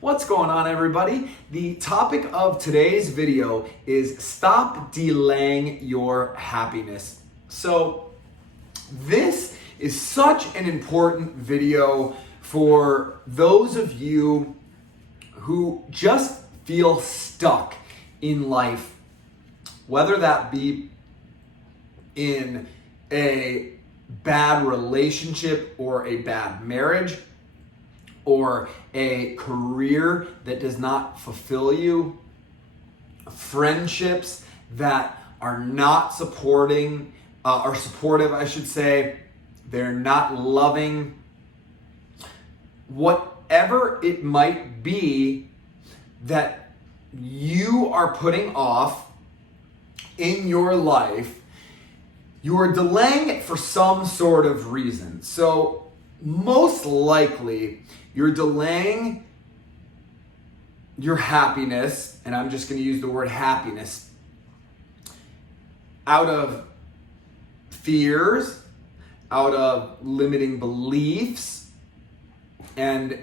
What's going on, everybody? The topic of today's video is stop delaying your happiness. So this is such an important video for those of you who just feel stuck in life, whether that be in a bad relationship or a bad marriage or a career that does not fulfill you, friendships that are not supportive, I should say, they're not loving, whatever it might be that you are putting off in your life, you are delaying it for some sort of reason. So most likely you're delaying your happiness, and I'm just going to use the word happiness, out of fears, out of limiting beliefs. And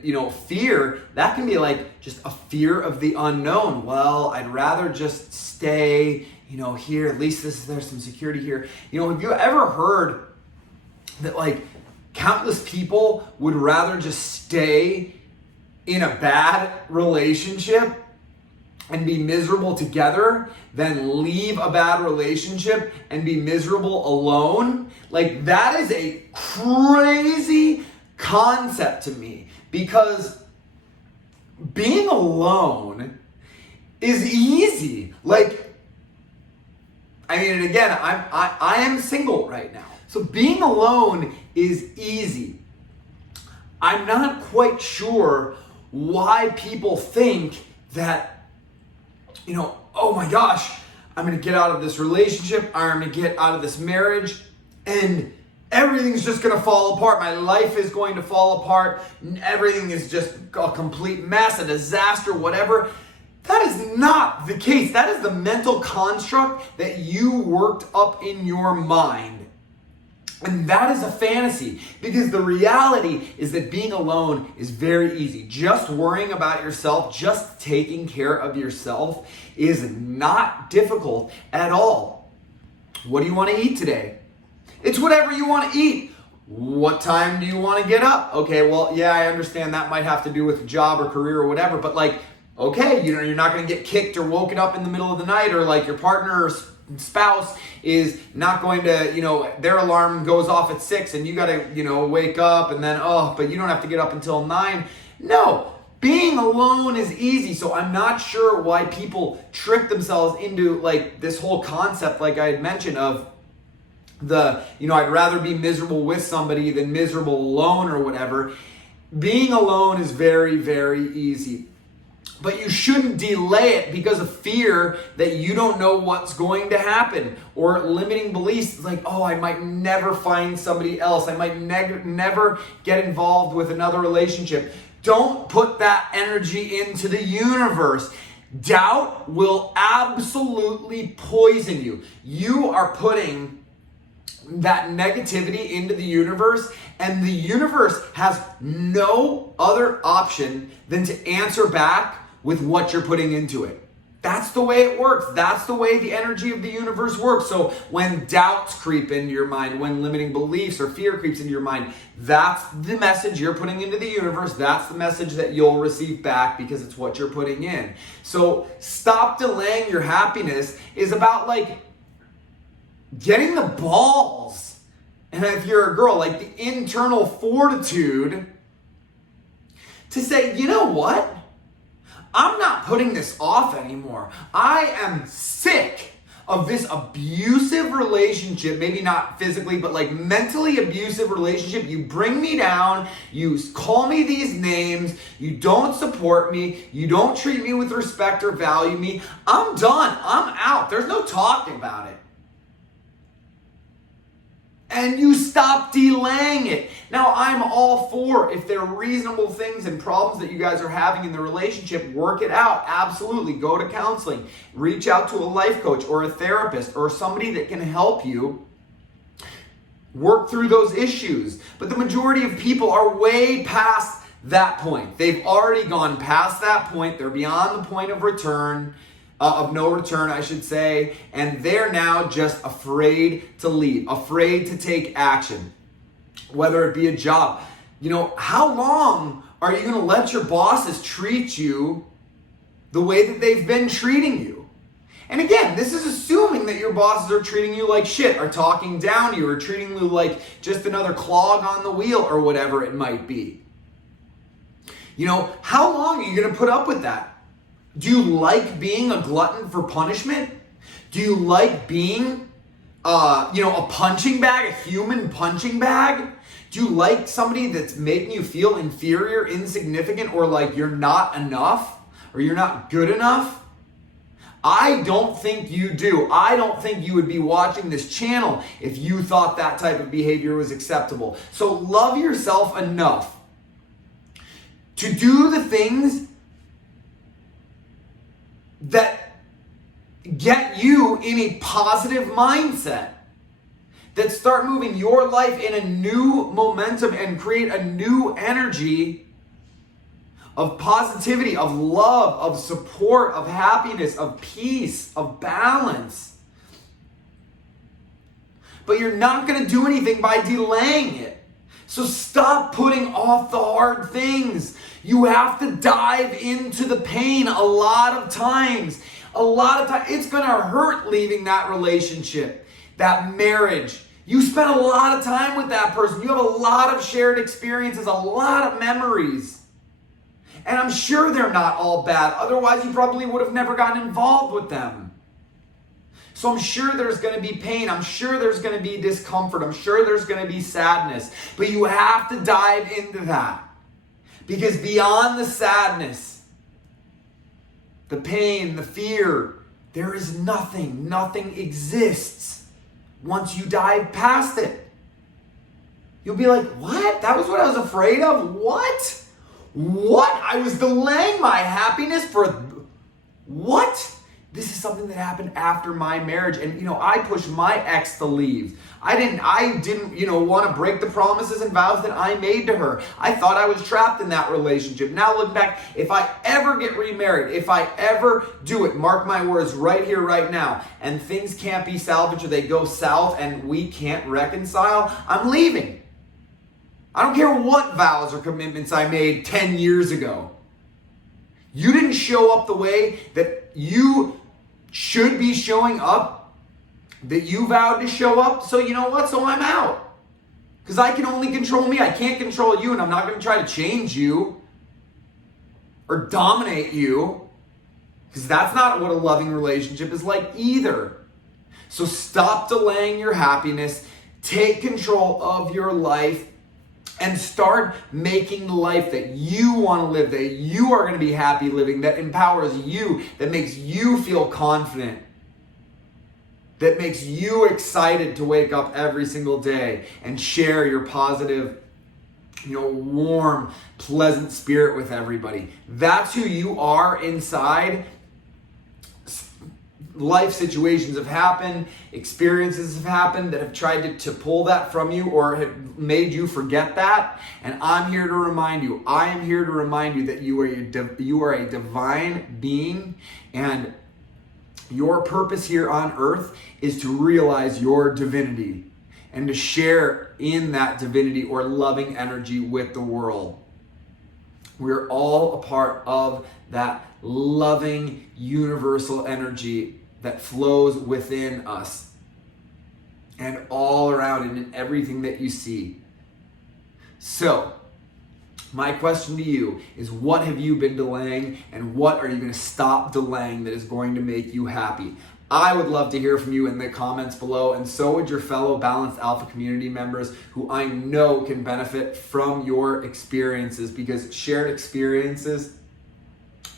fear, that can be like just a fear of the unknown. Well, I'd rather just stay here, at least there's some security here. Have you ever heard that countless people would rather just stay in a bad relationship and be miserable together than leave a bad relationship and be miserable alone? That is a crazy concept to me, because being alone is easy. And again, I am single right now. So being alone is easy. I'm not quite sure why people think that, oh my gosh, I'm going to get out of this relationship, I'm going to get out of this marriage, and everything's just going to fall apart. My life is going to fall apart. Everything is just a complete mess, a disaster, whatever. That is not the case. That is the mental construct that you worked up in your mind. And that is a fantasy, because the reality is that being alone is very easy. Just worrying about yourself, just taking care of yourself is not difficult at all. What do you want to eat today? It's whatever you want to eat. What time do you want to get up? Okay, well, yeah, I understand that might have to do with a job or career or whatever, but okay, you're not going to get kicked or woken up in the middle of the night, or your partner or spouse is not going to, their alarm goes off at 6 and you got to, wake up and then, but you don't have to get up until 9. No, being alone is easy. So I'm not sure why people trick themselves into this whole concept, like I had mentioned, of I'd rather be miserable with somebody than miserable alone or whatever. Being alone is very, very easy. But you shouldn't delay it because of fear that you don't know what's going to happen, or limiting beliefs I might never find somebody else. I might never get involved with another relationship. Don't put that energy into the universe. Doubt will absolutely poison you. You are putting that negativity into the universe, and the universe has no other option than to answer back with what you're putting into it. That's the way it works. That's the way the energy of the universe works. So when doubts creep into your mind, when limiting beliefs or fear creeps into your mind, that's the message you're putting into the universe. That's the message that you'll receive back, because it's what you're putting in. So stop delaying your happiness is about getting the balls, and if you're a girl, the internal fortitude to say, you know what? I'm not putting this off anymore. I am sick of this abusive relationship, maybe not physically, but mentally abusive relationship. You bring me down, you call me these names, you don't support me, you don't treat me with respect or value me. I'm done. I'm out. There's no talking about it. And you stop delaying it. Now, I'm all for, if there are reasonable things and problems that you guys are having in the relationship, work it out. Absolutely. Go to counseling. Reach out to a life coach or a therapist or somebody that can help you work through those issues. But the majority of people are way past that point. They've already gone past that point. They're beyond the point of return, of no return, I should say, and they're now just afraid to leave, afraid to take action, whether it be a job. You know, how long are you going to let your bosses treat you the way that they've been treating you? And again, this is assuming that your bosses are treating you like shit, are talking down to you, or treating you like just another clog on the wheel, or whatever it might be. You know, how long are you going to put up with that? Do you like being a glutton for punishment? Do you like being, a punching bag, a human punching bag? Do you like somebody that's making you feel inferior, insignificant, or like you're not enough, or you're not good enough? I don't think you do. I don't think you would be watching this channel if you thought that type of behavior was acceptable. So love yourself enough to do the things that get you in a positive mindset, that start moving your life in a new momentum and create a new energy of positivity, of love, of support, of happiness, of peace, of balance. But you're not going to do anything by delaying it. So stop putting off the hard things. You have to dive into the pain a lot of times. It's going to hurt leaving that relationship, that marriage. You spent a lot of time with that person. You have a lot of shared experiences, a lot of memories. And I'm sure they're not all bad. Otherwise, you probably would have never gotten involved with them. So I'm sure there's going to be pain. I'm sure there's going to be discomfort. I'm sure there's going to be sadness. But you have to dive into that. Because beyond the sadness, the pain, the fear, there is nothing. Nothing exists once you dive past it. You'll be like, what? That was what I was afraid of? What? I was delaying my happiness for what? This is something that happened after my marriage. And, I pushed my ex to leave. I didn't, want to break the promises and vows that I made to her. I thought I was trapped in that relationship. Now looking back, if I ever get remarried, if I ever do it, mark my words right here, right now, and things can't be salvaged or they go south and we can't reconcile, I'm leaving. I don't care what vows or commitments I made 10 years ago. You didn't show up the way that you should be showing up, that you vowed to show up. So you know what? So I'm out. Because I can only control me. I can't control you, and I'm not going to try to change you or dominate you. Because that's not what a loving relationship is like either. So stop delaying your happiness. Take control of your life. And start making the life that you want to live, that you are going to be happy living, that empowers you, that makes you feel confident, that makes you excited to wake up every single day and share your positive, warm, pleasant spirit with everybody. That's who you are inside. Life situations have happened, experiences have happened that have tried to pull that from you or have made you forget that. And I'm here to remind you, I am here to remind you that you are a divine being, and your purpose here on earth is to realize your divinity and to share in that divinity or loving energy with the world. We're all a part of that loving universal energy that flows within us and all around and in everything that you see. So, my question to you is, what have you been delaying, and what are you going to stop delaying that is going to make you happy? I would love to hear from you in the comments below, and so would your fellow Balanced Alpha community members who I know can benefit from your experiences, because shared experiences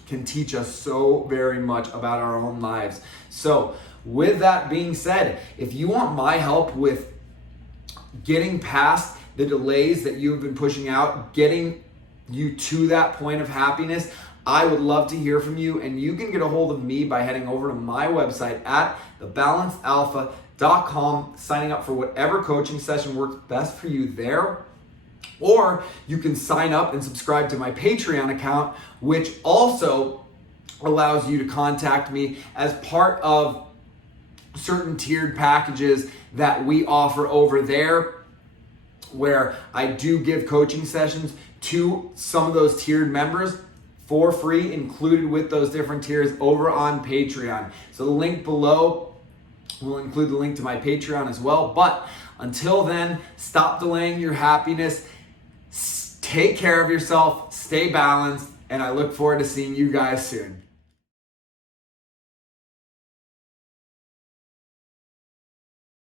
can teach us so very much about our own lives. So with that being said, if you want my help with getting past the delays that you've been pushing out, getting you to that point of happiness, I would love to hear from you, and you can get a hold of me by heading over to my website at thebalancedalpha.com, signing up for whatever coaching session works best for you there. Or you can sign up and subscribe to my Patreon account, which also allows you to contact me as part of certain tiered packages that we offer over there, where I do give coaching sessions to some of those tiered members for free, included with those different tiers over on Patreon. So the link below will include the link to my Patreon as well. But until then, stop delaying your happiness. Take care of yourself, stay balanced, and I look forward to seeing you guys soon.